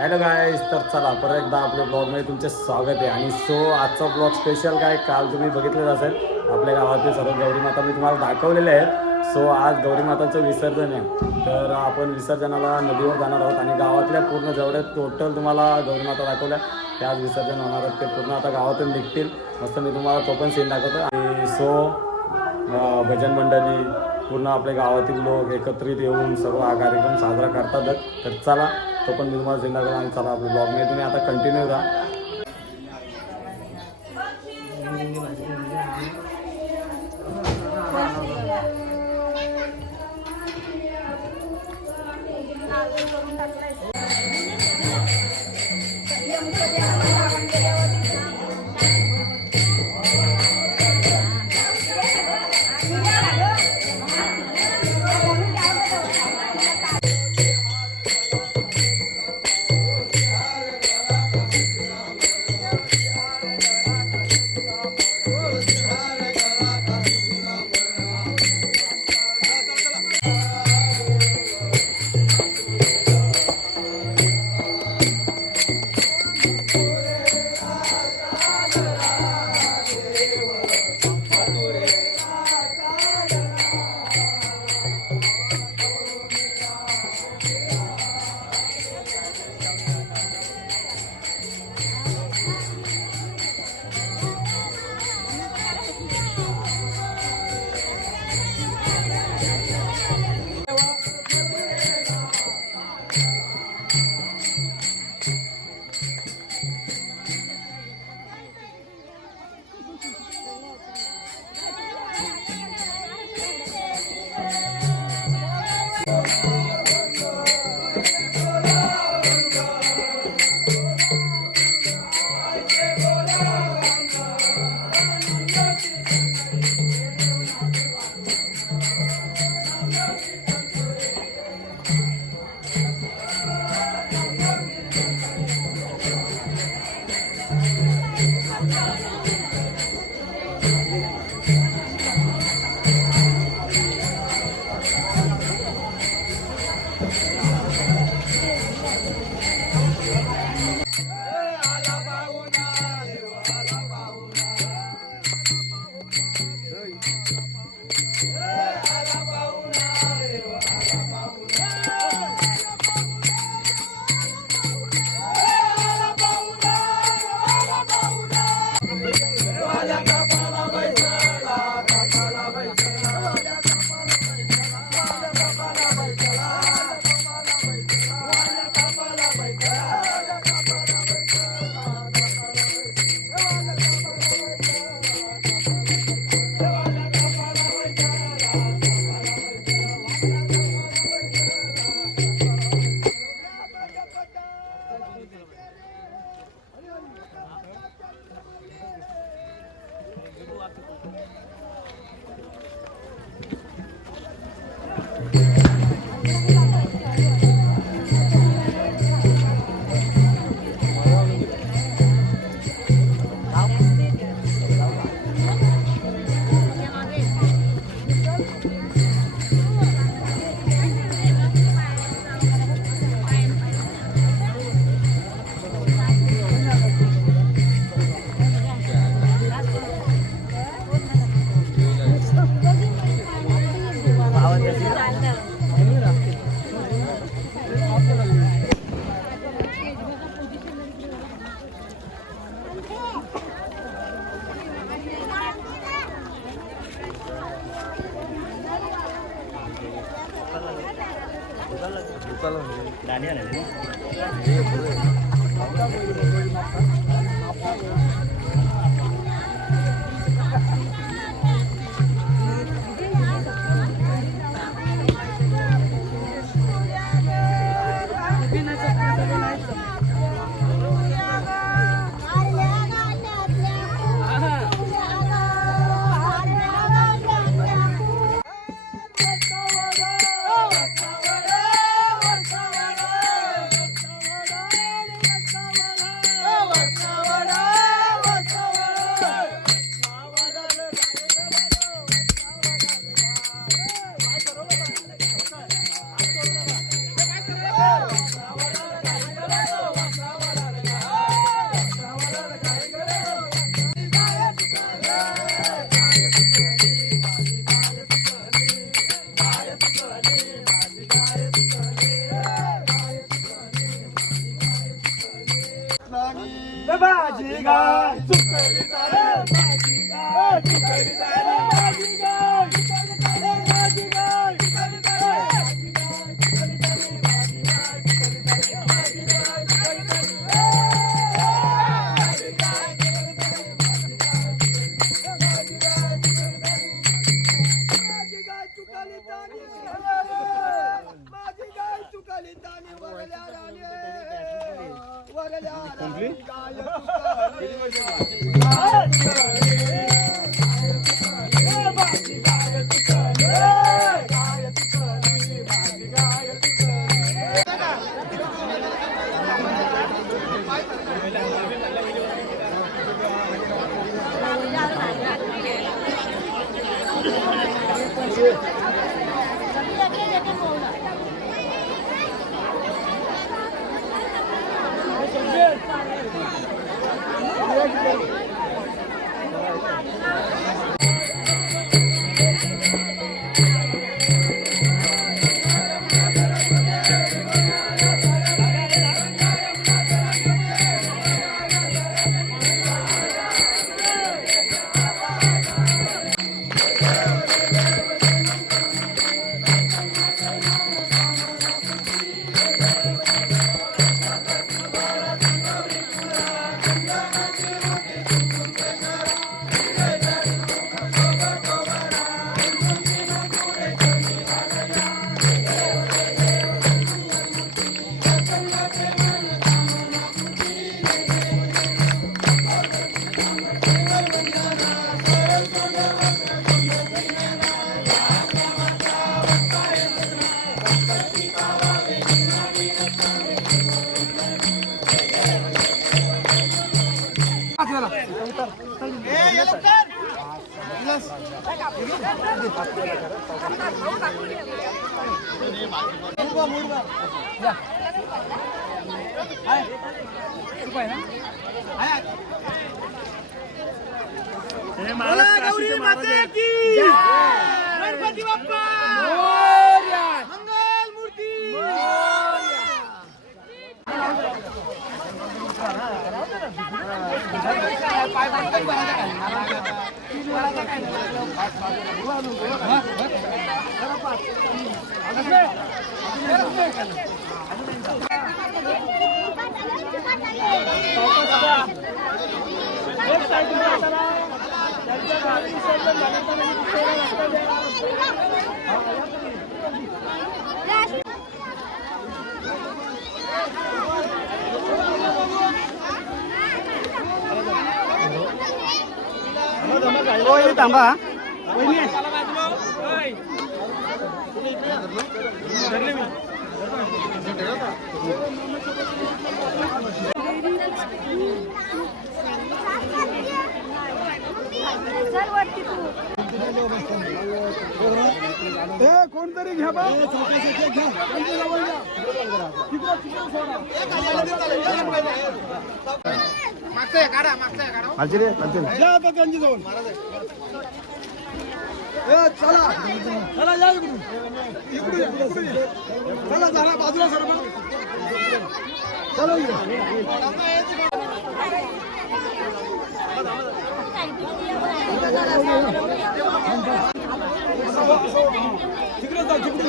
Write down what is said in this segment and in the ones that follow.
Hello guys, तर चला परत एकदा आपल्या ब्लॉगमध्ये तुमचे स्वागत आहे. आणि आजचा ब्लॉग स्पेशल काय, काल तुम्ही बघितलेच असेल आपल्या गावातील सर्व गौरी माता मी तुम्हाला दाखवलेले आहेत. आज गौरी माताचं विसर्जन आहे. तर आपण विसर्जनाला नदीवर जाणार आहोत आणि गावातल्या पूर्ण जेवढे टोटल तुम्हाला गौरी माता दाखवल्या ते आज विसर्जन होणार आहेत. ते पूर्ण आता गावातून निघतील. मस्त मी तुम्हाला तो पण सीन दाखवतो. आणि भजन मंडळी पूर्ण आपल्या गावातील लोक एकत्रित येऊन सर्व हा कार्यक्रम साजरा करतातच. तर चला तो पण मी तुम्हाला जिंदा करून आणि चला आपल्या ब्लॉगमध्ये तुम्ही आता कंटिन्यू राहा. माझी गाय चुकली तारे माझी गाय चुकली तारे माझी गाय चुकली तारे माझी गाय चुकली तारे गौरी माता की गणपती बाप्पा मंगल मूर्ती थांबा कोणतरी घ्या बा चला चला या इकडे चला जरा बाजूला सर चला तिकडे जा तिकडे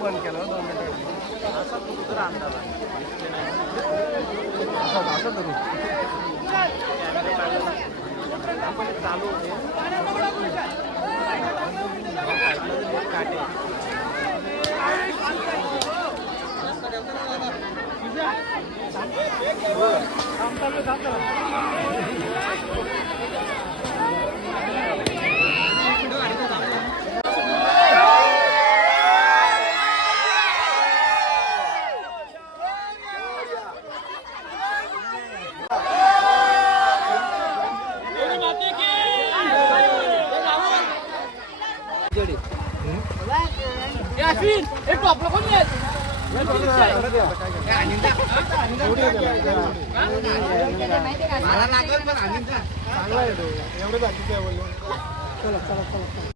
बंद केलं 2 मिनिटं असा तुझा अंदाज आहे असं धरू चालू होते काटे चांगला आहे तो एवढं जातीचं आहे बोललो. चला चला चला